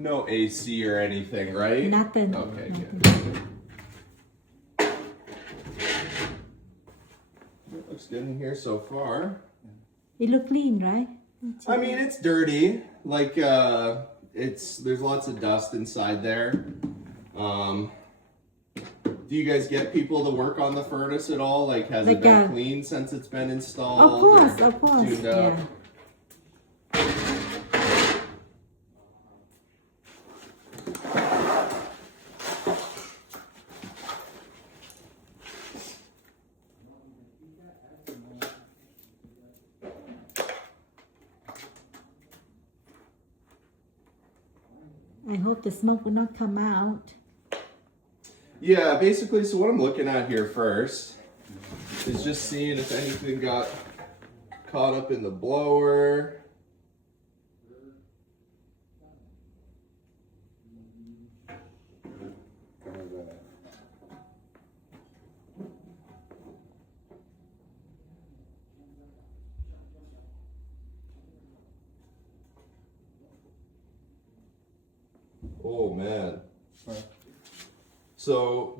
No AC or anything, right? Nothing. Okay, Nothing. good. It looks good in here so far. It look clean, right? I mean, it's dirty. Like, there's lots of dust inside there. Do you guys get people to work on the furnace at all? Like, has it been cleaned since it's been installed? Of course, of course. Tuned up? Yeah. I hope the smoke will not come out. Yeah, basically, so what I'm looking at here first is just seeing if anything got caught up in the blower. Oh man. So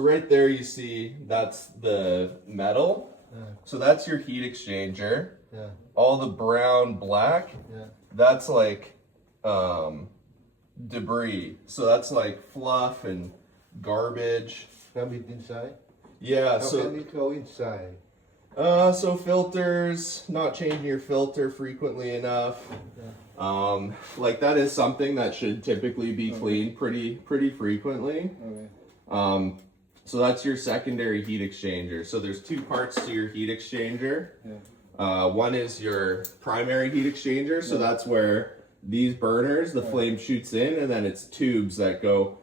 right there you see that's the metal. Yeah. So that's your heat exchanger. Yeah. All the brown, black, Yeah. that's like debris. So that's like fluff and garbage. Come it inside. Yeah, How so can it go inside? so filters, not changing your filter frequently enough. Like that is something that should typically be cleaned pretty frequently. Okay. So that's your secondary heat exchanger. So there's two parts to your heat exchanger. Yeah. One is your primary heat exchanger. So that's where these burners, the flame shoots in, and then it's tubes that go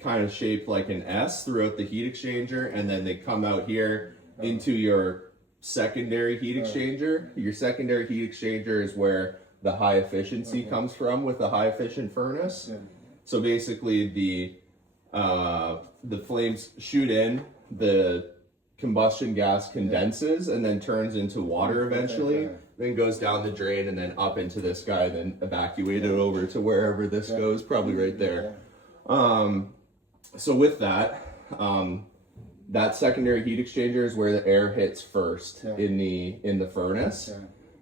kind of shaped like an S throughout the heat exchanger, and then they come out here into your secondary heat exchanger. Your secondary heat exchanger is where the high efficiency comes from with a high efficient furnace. Yeah. So basically the flames shoot in, the combustion gas condenses and then turns into water eventually, then goes down the drain and then up into this guy, then evacuated over to wherever this goes, probably right there. So with that, that secondary heat exchanger is where the air hits first in the furnace.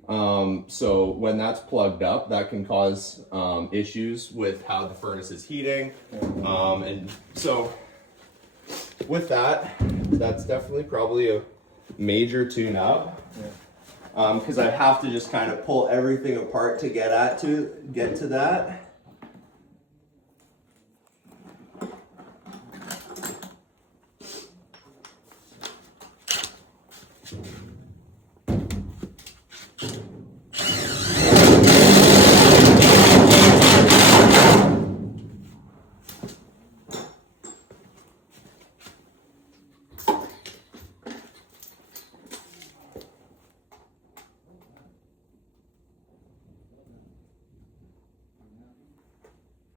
So when that's plugged up, that can cause issues with how the furnace is heating. And so with that, that's definitely probably a major tune up. Because I have to just kind of pull everything apart to get to that.